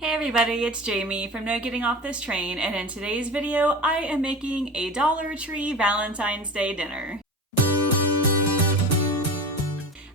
Hey everybody, it's Jamie from No Getting Off This Train, and in today's video, I am making a Dollar Tree Valentine's Day dinner.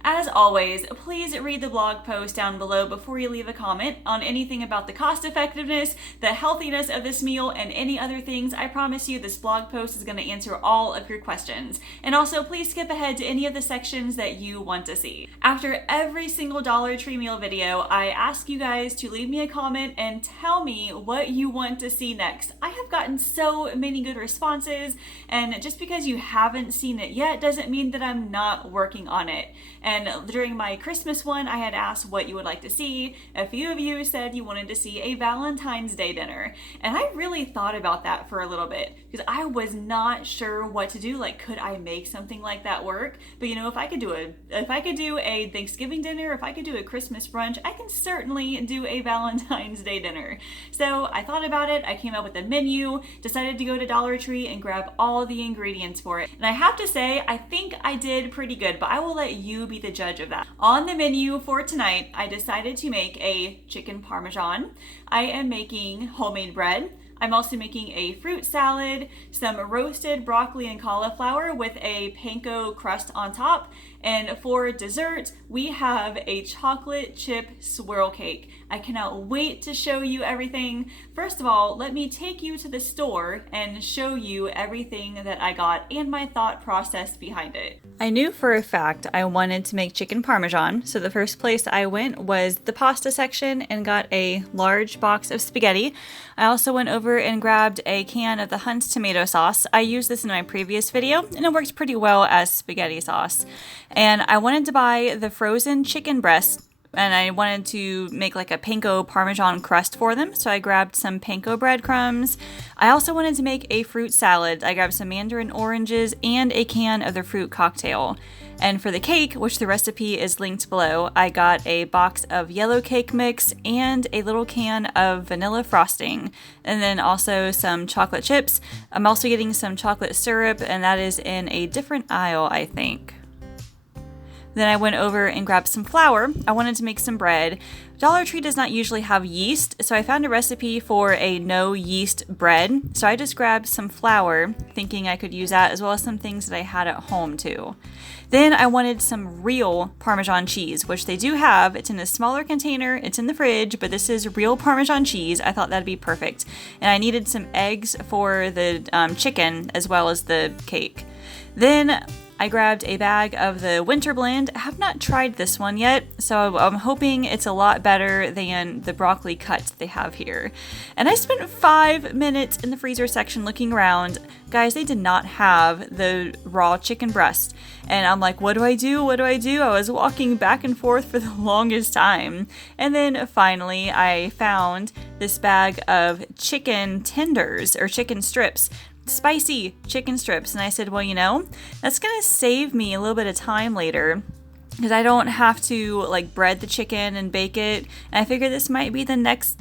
As always, please read the blog post down below before you leave a comment on anything about the cost effectiveness, the healthiness of this meal, and any other things. I promise you this blog post is going to answer all of your questions. And also, please skip ahead to any of the sections that you want to see. After every single Dollar Tree meal video, I ask you guys to leave me a comment and tell me what you want to see next. I have gotten so many good responses, and just because you haven't seen it yet doesn't mean that I'm not working on it. And during my Christmas one, I had asked what you would like to see. A few of you said you wanted to see a Valentine's Day dinner. And I really thought about that for a little bit because I was not sure what to do. Like, could I make something like that work? But you know, if I could do a Thanksgiving dinner, if I could do a Christmas brunch, I can certainly do a Valentine's Day dinner. So I thought about it. I came up with a menu, decided to go to Dollar Tree and grab all the ingredients for it. And I have to say, I think I did pretty good, but I will let you be the judge of that. On the menu for tonight, I decided to make a chicken Parmesan. I am making homemade bread. I'm also making a fruit salad, some roasted broccoli and cauliflower with a panko crust on top. And for dessert, we have a chocolate chip swirl cake. I cannot wait to show you everything. First of all, let me take you to the store and show you everything that I got and my thought process behind it. I knew for a fact I wanted to make chicken Parmesan, so the first place I went was the pasta section and got a large box of spaghetti. I also went over and grabbed a can of the Hunt's tomato sauce. I used this in my previous video and it worked pretty well as spaghetti sauce. And I wanted to buy the frozen chicken breasts, and I wanted to make like a panko Parmesan crust for them, so I grabbed some panko breadcrumbs. I also wanted to make a fruit salad. I grabbed some mandarin oranges and a can of the fruit cocktail. And for the cake, which the recipe is linked below, I got a box of yellow cake mix and a little can of vanilla frosting, and then also some chocolate chips. I'm also getting some chocolate syrup, and that is in a different aisle, I think. Then I went over and grabbed some flour. I wanted to make some bread. Dollar Tree does not usually have yeast, so I found a recipe for a no yeast bread. So I just grabbed some flour, thinking I could use that, as well as some things that I had at home too. Then I wanted some real Parmesan cheese, which they do have. It's in a smaller container, it's in the fridge, but this is real Parmesan cheese. I thought that'd be perfect. And I needed some eggs for the chicken, as well as the cake. Then I grabbed a bag of the winter blend. I have not tried this one yet, so I'm hoping it's a lot better than the broccoli cut they have here. And I spent 5 minutes in the freezer section looking around. Guys, they did not have the raw chicken breast. And I'm like, what do I do? What do I do? I was walking back and forth for the longest time. And then finally, I found this bag of chicken tenders, or chicken strips. Spicy chicken strips. And I said, well, you know, that's gonna save me a little bit of time later because I don't have to like bread the chicken and bake it. And I figured this might be the next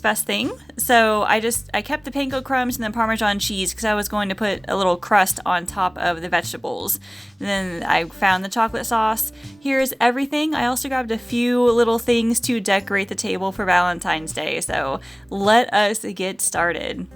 best thing. So I kept the panko crumbs and the Parmesan cheese because I was going to put a little crust on top of the vegetables. And then I found the chocolate sauce. Here's everything. I also grabbed a few little things to decorate the table for Valentine's Day. So let us get started.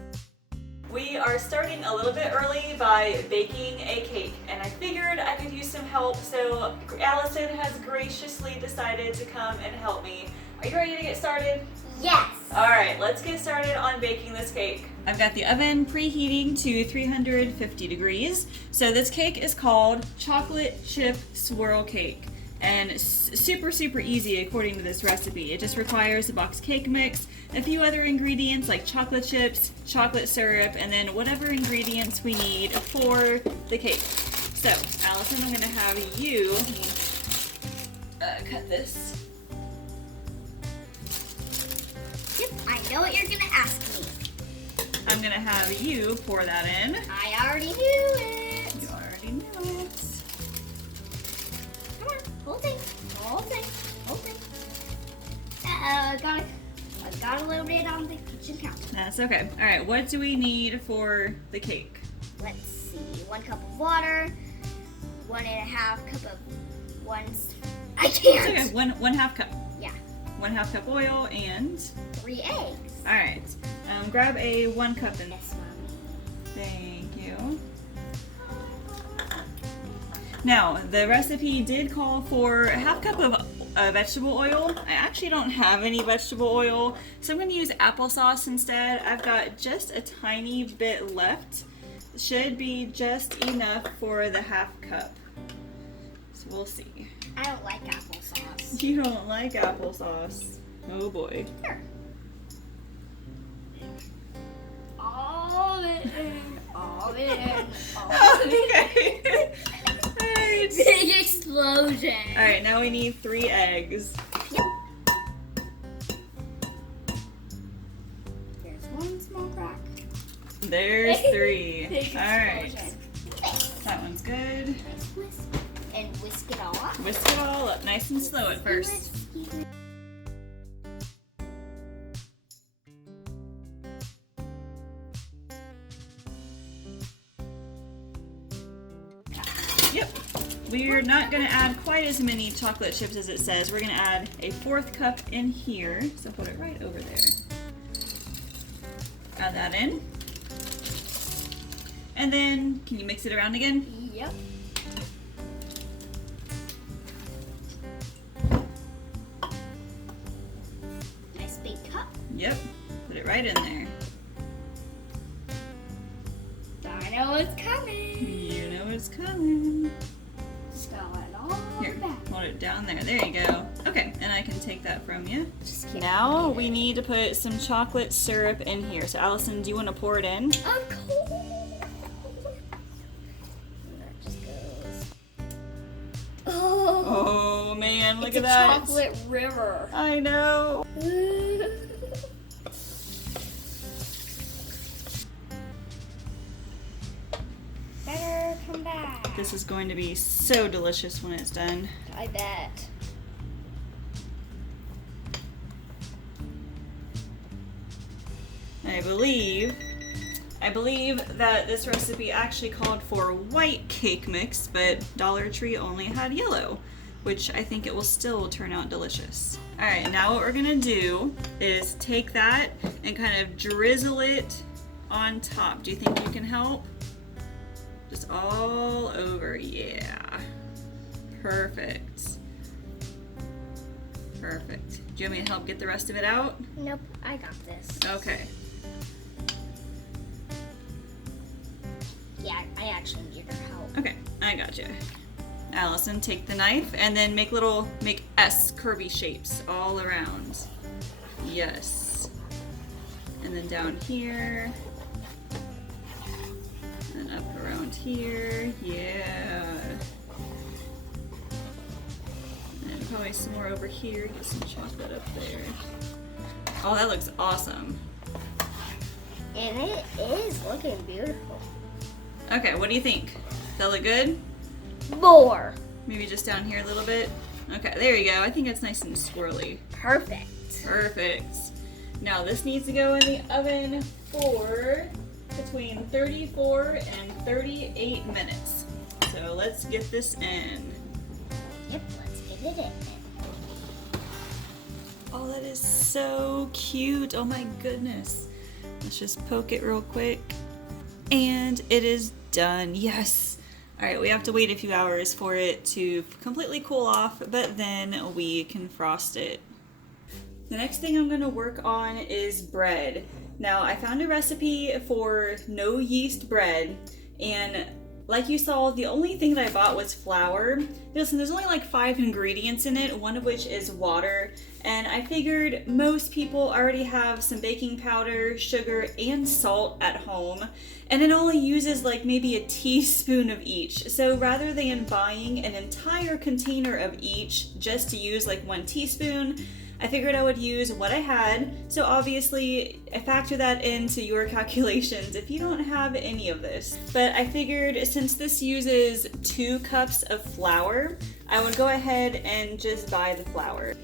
We are starting a little bit early by baking a cake, and I figured I could use some help, so Allison has graciously decided to come and help me. Are you ready to get started? Yes! Alright, let's get started on baking this cake. I've got the oven preheating to 350 degrees. So this cake is called chocolate chip swirl cake. And it's super easy according to this recipe. It just requires a box cake mix, a few other ingredients like chocolate chips, chocolate syrup, and then whatever ingredients we need for the cake. So, Allison, I'm going to have you cut this. Yep, I know what you're going to ask me. I'm going to have you pour that in. I already knew it. You already knew it. Whole thing. I got a little bit on the kitchen counter. That's okay. All right, what do we need for the cake? Let's see. 1 cup of water, 1.5 cup of I can't. It's okay. One half cup. Yeah. 1/2 cup oil and 3 eggs. All right. Grab a 1 cup and. Yes, Mommy. Thank you. Now, the recipe did call for a 1/2 cup of vegetable oil. I actually don't have any vegetable oil, so I'm going to use applesauce instead. I've got just a tiny bit left. Should be just enough for the 1/2 cup. So we'll see. I don't like applesauce. You don't like applesauce. Oh boy. Here. All in. All in. All in. Okay. Alright. Big explosion. Alright, now we need 3 eggs. Yep. There's 1 small crack. There's 3. Big Alright. explosion. That one's good. Nice whisk. And whisk it all up. Whisk it all up nice and slow at first. Yep. We're not going to add quite as many chocolate chips as it says. We're going to add a 4th cup in here. So put it right over there. Add that in. And then, can you mix it around again? Yep. Nice big cup. Yep. Put it right in there. I know it's coming. You know it's coming. Just got it all Here, back. hold it down there. There you go. Okay, and I can take that from you. Just kidding. Now we need to put some chocolate syrup in here. So Allison, do you want to pour it in? Of course. And that just goes. Oh. Oh man, look It's at a that. chocolate river. I know. Better come back. This is going to be so delicious when it's done. I bet. I believe that this recipe actually called for white cake mix, but Dollar Tree only had yellow, which I think it will still turn out delicious. All right, now what we're gonna do is take that and kind of drizzle it on top. Do you think you can help? Just all over, yeah. Perfect. Perfect. Do you want me to help get the rest of it out? Nope, I got this. Okay. Yeah, I actually need your help. Okay, I got you. Allison, take the knife and then make S curvy shapes all around. Yes. And then down here. And up around here. Yeah. And probably some more over here. Get some chocolate up there. Oh, that looks awesome. And it is looking beautiful. Okay, what do you think? Does that look good? More. Maybe just down here a little bit. Okay, there you go. I think it's nice and swirly. Perfect. Perfect. Now this needs to go in the oven for between 34 and 38 minutes. So let's get this in. Yep, let's get it in. Oh, that is so cute. Oh my goodness. Let's just poke it real quick. And it is done. Yes. All right, we have to wait a few hours for it to completely cool off, but then we can frost it. The next thing I'm gonna work on is bread. Now, I found a recipe for no yeast bread, and like you saw, the only thing that I bought was flour. Listen, there's only like 5 ingredients in it, one of which is water, and I figured most people already have some baking powder, sugar, and salt at home, and it only uses like maybe a teaspoon of each. So rather than buying an entire container of each just to use like 1 teaspoon, I figured I would use what I had. So obviously I factor that into your calculations if you don't have any of this. But I figured since this uses 2 cups of flour, I would go ahead and just buy the flour.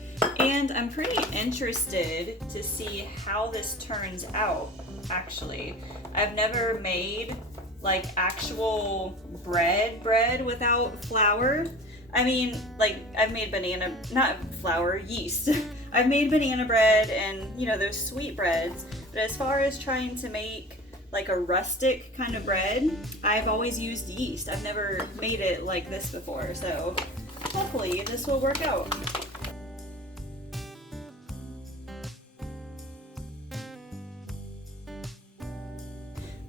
And I'm pretty interested to see how this turns out, actually. I've never made like actual bread without flour. I mean, like, I've made not flour, yeast. I've made banana bread and, you know, those sweet breads, but as far as trying to make like a rustic kind of bread, I've always used yeast. I've never made it like this before, so hopefully this will work out.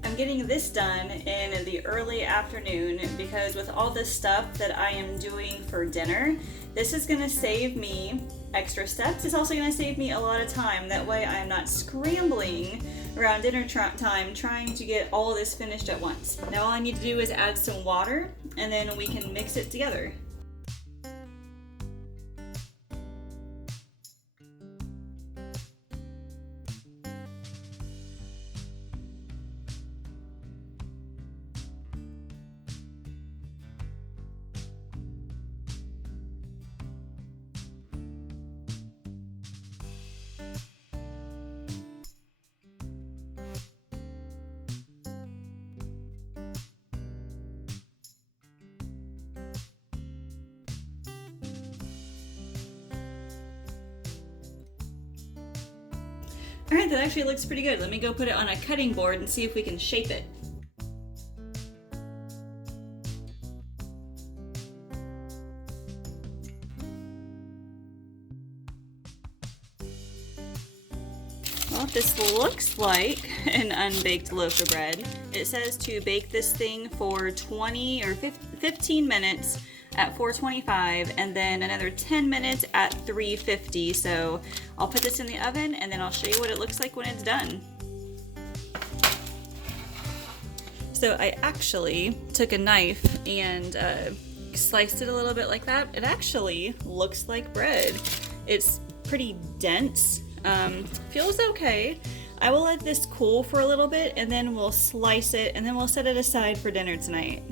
I'm getting this done in the early afternoon because with all the stuff that I am doing for dinner, this is gonna save me extra steps. It's also gonna save me a lot of time. That way I'm not scrambling around dinner time trying to get all of this finished at once. Now all I need to do is add some water and then we can mix it together. Alright, that actually looks pretty good. Let me go put it on a cutting board and see if we can shape it. Well, this looks like an unbaked loaf of bread. It says to bake this thing for 20 or 15 minutes at 425 and then another 10 minutes at 350. So I'll put this in the oven and then I'll show you what it looks like when it's done. So I actually took a knife and sliced it a little bit like that. It actually looks like bread. It's pretty dense, feels okay. I will let this cool for a little bit and then we'll slice it and then we'll set it aside for dinner tonight.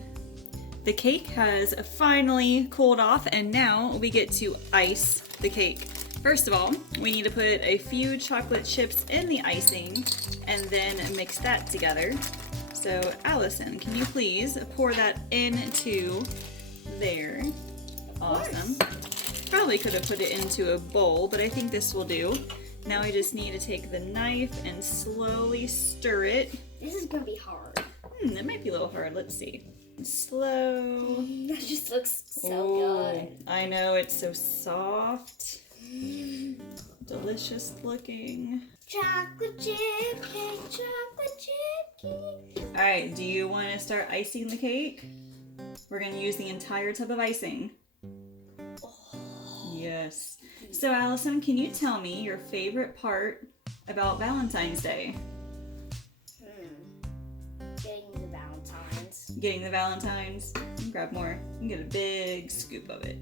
The cake has finally cooled off and now we get to ice the cake. First of all, we need to put a few chocolate chips in the icing and then mix that together. So Allison, can you please pour that into there? Awesome. Probably could have put it into a bowl, but I think this will do. Now we just need to take the knife and slowly stir it. This is gonna be hard. It might be a little hard, let's see. Slow. That just looks so good. I know, it's so soft. Delicious looking. Chocolate chip cake, chocolate chip cake. Alright, do you want to start icing the cake? We're going to use the entire tub of icing. Yes. So Allison, can you tell me your favorite part about Valentine's Day? Getting the Valentine's. Getting the Valentine's. You can grab more. You can get a big scoop of it.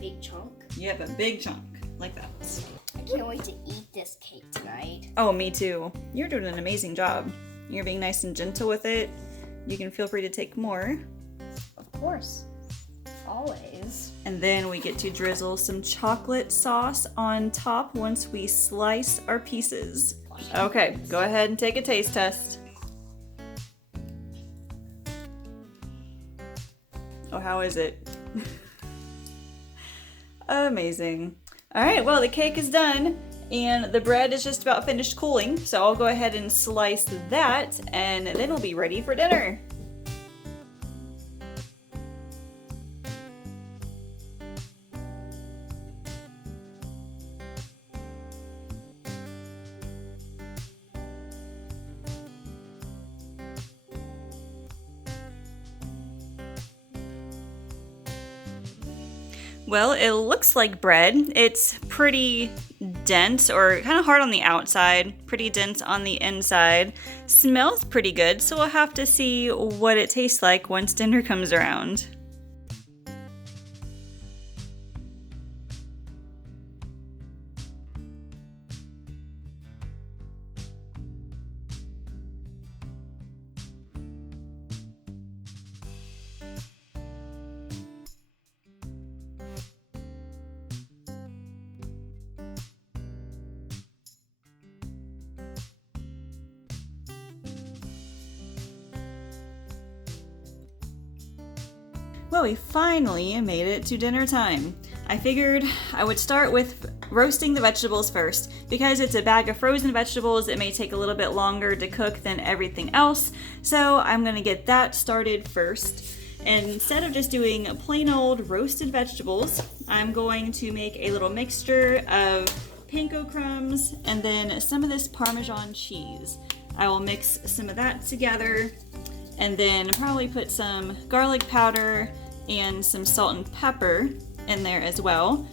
Big chunk? Yep, a big chunk. Like that. I can't wait to eat this cake tonight. Oh, me too. You're doing an amazing job. You're being nice and gentle with it. You can feel free to take more. Of course. Always. And then we get to drizzle some chocolate sauce on top once we slice our pieces. Okay, go ahead and take a taste test. Oh, how is it? Amazing. All right, well, the cake is done and the bread is just about finished cooling. So I'll go ahead and slice that and then we'll be ready for dinner. Well, it looks like bread. It's pretty dense or kind of hard on the outside, pretty dense on the inside. Smells pretty good, so we'll have to see what it tastes like once dinner comes around. Well, we finally made it to dinner time. I figured I would start with roasting the vegetables first. Because it's a bag of frozen vegetables, it may take a little bit longer to cook than everything else. So I'm gonna get that started first. And instead of just doing plain old roasted vegetables, I'm going to make a little mixture of panko crumbs and then some of this Parmesan cheese. I will mix some of that together and then probably put some garlic powder and some salt and pepper in there as well.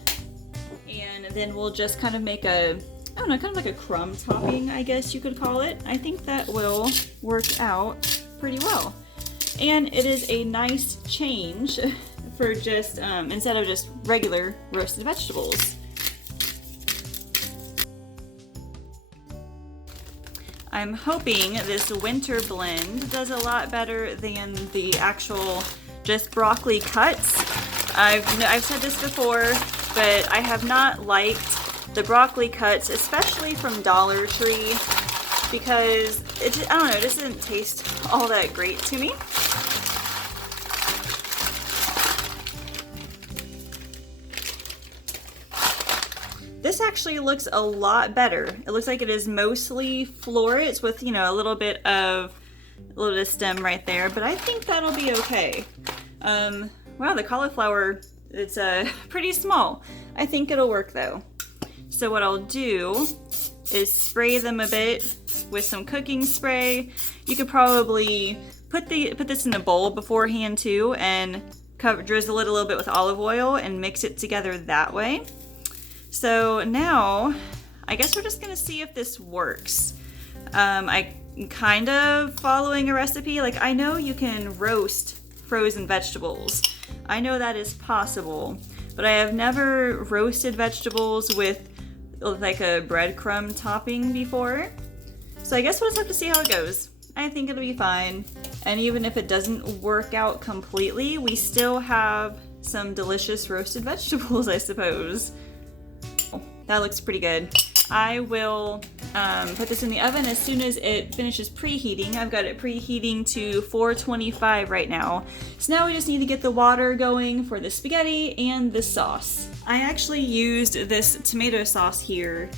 And then we'll just kind of make a, I don't know, kind of like a crumb topping, I guess you could call it. I think that will work out pretty well. And it is a nice change for just, instead of just regular roasted vegetables. I'm hoping this winter blend does a lot better than the actual just broccoli cuts. I've said this before, but I have not liked the broccoli cuts, especially from Dollar Tree, because I don't know, it just doesn't taste all that great to me. This actually looks a lot better. It looks like it is mostly florets with, you know, a little bit of stem right there, but I think that'll be okay. Wow, the cauliflower, it's pretty small. I think it'll work though. So what I'll do is spray them a bit with some cooking spray. You could probably put this in a bowl beforehand too and drizzle it a little bit with olive oil and mix it together that way. So now, I guess we're just gonna see if this works. I'm kind of following a recipe. Like, I know you can roast frozen vegetables. I know that is possible, but I have never roasted vegetables with like a breadcrumb topping before. So I guess we'll just have to see how it goes. I think it'll be fine. And even if it doesn't work out completely, we still have some delicious roasted vegetables, I suppose. That looks pretty good. I will put this in the oven as soon as it finishes preheating. I've got it preheating to 425 right now. So now we just need to get the water going for the spaghetti and the sauce. I actually used this tomato sauce here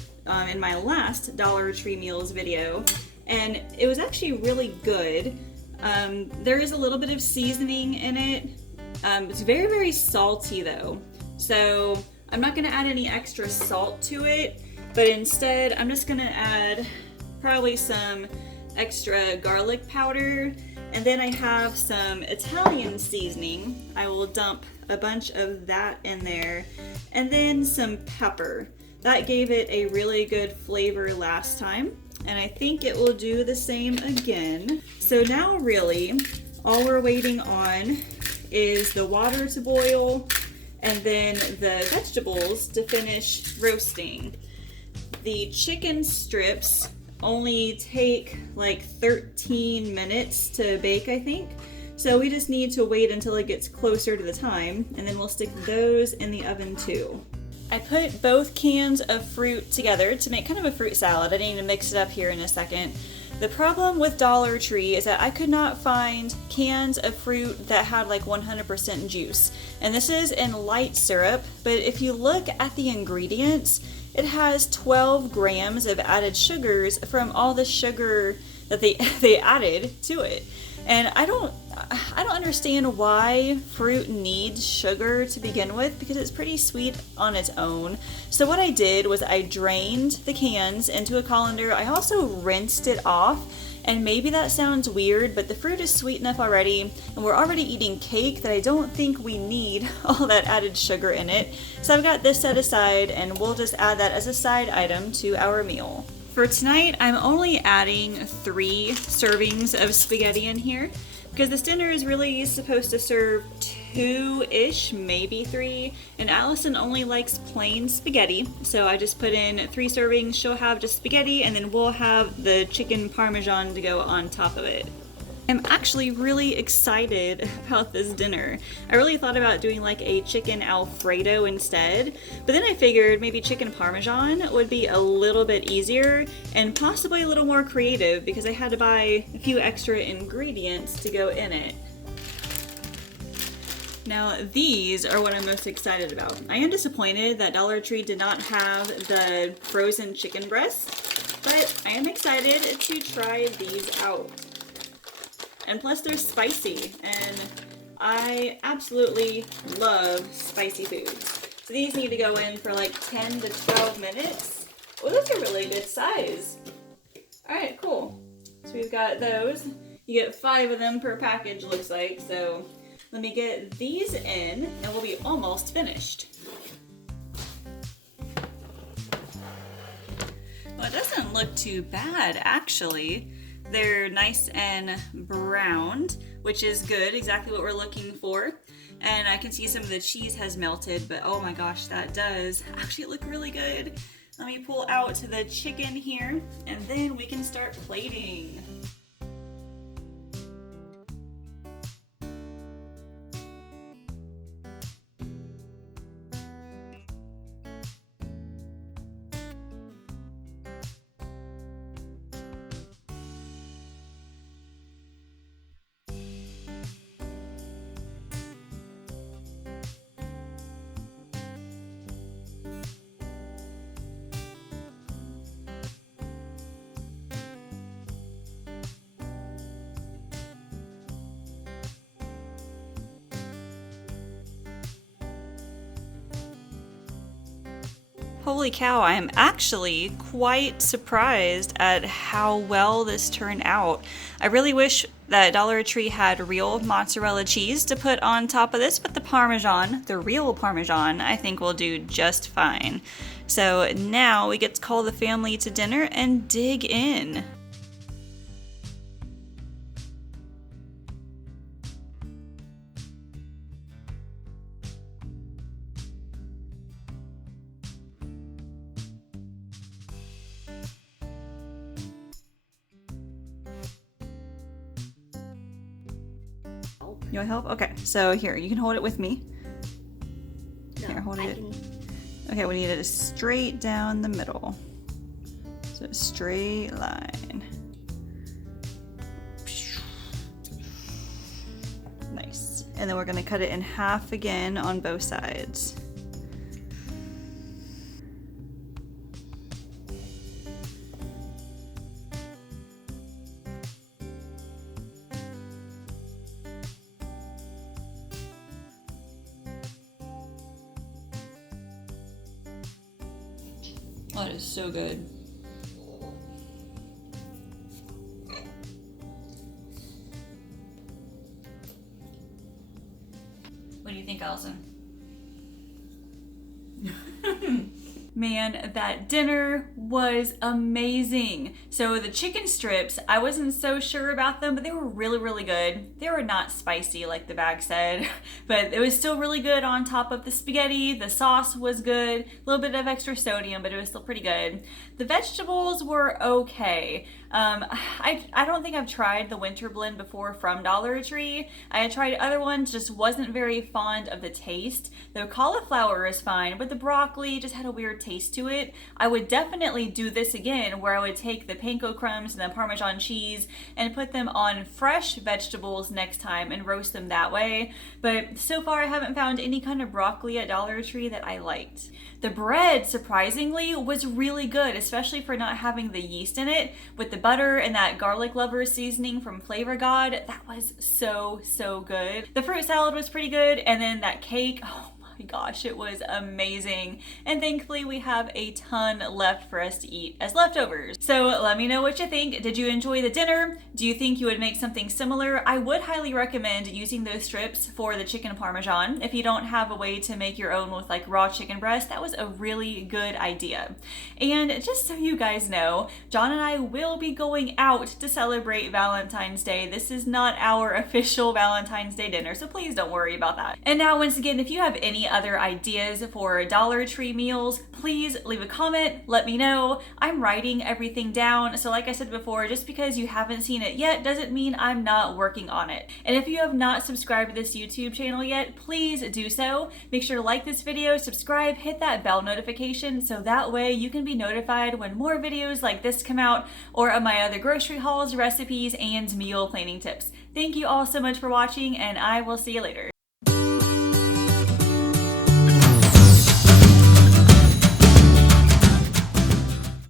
in my last Dollar Tree Meals video, and it was actually really good. There is a little bit of seasoning in it. It's very, very salty though. So I'm not gonna add any extra salt to it, but instead I'm just gonna add probably some extra garlic powder, and then I have some Italian seasoning. I will dump a bunch of that in there, and then some pepper. That gave it a really good flavor last time, and I think it will do the same again. So now really, all we're waiting on is the water to boil, and then the vegetables to finish roasting. The chicken strips only take like 13 minutes to bake, I think. So we just need to wait until it gets closer to the time, and then we'll stick those in the oven too. I put both cans of fruit together to make kind of a fruit salad. I need to mix it up here in a second. The problem with Dollar Tree is that I could not find cans of fruit that had like 100% juice. And this is in light syrup, but if you look at the ingredients, it has 12 grams of added sugars from all the sugar that they added to it. And I don't understand why fruit needs sugar to begin with, because it's pretty sweet on its own. So what I did was I drained the cans into a colander. I also rinsed it off, and maybe that sounds weird, but the fruit is sweet enough already, and we're already eating cake that I don't think we need all that added sugar in it. So I've got this set aside, and we'll just add that as a side item to our meal. For tonight, I'm only adding 3 servings of spaghetti in here, because this dinner is really supposed to serve 2-ish, maybe 3, and Allison only likes plain spaghetti, so I just put in 3 servings. She'll have just spaghetti, and then we'll have the chicken Parmesan to go on top of it. I'm actually really excited about this dinner. I really thought about doing like a chicken Alfredo instead, but then I figured maybe chicken Parmesan would be a little bit easier and possibly a little more creative, because I had to buy a few extra ingredients to go in it. Now these are what I'm most excited about. I am disappointed that Dollar Tree did not have the frozen chicken breasts, but I am excited to try these out. And plus they're spicy, and I absolutely love spicy foods. So these need to go in for like 10 to 12 minutes. Oh, those are really good size. All right, cool. So we've got those. You get 5 of them per package, looks like. So let me get these in and we'll be almost finished. Well, it doesn't look too bad, actually. They're nice and browned, which is good, exactly what we're looking for. And I can see some of the cheese has melted, but oh my gosh, that does actually look really good. Let me pull out the chicken here, and then we can start plating. Holy cow, I am actually quite surprised at how well this turned out. I really wish that Dollar Tree had real mozzarella cheese to put on top of this, but the Parmesan, the real Parmesan, I think will do just fine. So now we get to call the family to dinner and dig in. You want help? Okay, so here, you can hold it with me. No, Here, hold it. Okay, we need it straight down the middle. So a straight line. Nice. And then we're gonna cut it in half again on both sides. Oh, it is so good. What do you think, Allison? Man, that dinner was amazing. So the chicken strips, I wasn't so sure about them, but they were really, really good. They were not spicy like the bag said, but it was still really good on top of the spaghetti. The sauce was good, a little bit of extra sodium, but it was still pretty good. The vegetables were okay. I don't think I've tried the winter blend before from Dollar Tree. I had tried other ones, just wasn't very fond of the taste. The cauliflower is fine, but the broccoli just had a weird taste to it. I would definitely do this again, where I would take the panko crumbs and the Parmesan cheese and put them on fresh vegetables next time and roast them that way. But so far I haven't found any kind of broccoli at Dollar Tree that I liked. The bread, surprisingly, was really good, especially for not having the yeast in it. With the butter and that garlic lover seasoning from Flavor God, that was so, so good. The fruit salad was pretty good, and then that cake, oh my gosh, it was amazing. And thankfully we have a ton left for us to eat as leftovers. So let me know what you think. Did you enjoy the dinner? Do you think you would make something similar? I would highly recommend using those strips for the chicken Parmesan. If you don't have a way to make your own with like raw chicken breast, that was a really good idea. And just so you guys know, John and I will be going out to celebrate Valentine's Day. This is not our official Valentine's Day dinner, so please don't worry about that. And now, once again, if you have any other ideas for Dollar Tree meals, please leave a comment, let me know. I'm writing everything down, so like I said before, just because you haven't seen it yet doesn't mean I'm not working on it. And if you have not subscribed to this YouTube channel yet, please do so. Make sure to like this video, subscribe, hit that bell notification so that way you can be notified when more videos like this come out, or of my other grocery hauls, recipes, and meal planning tips. Thank you all so much for watching, and I will see you later.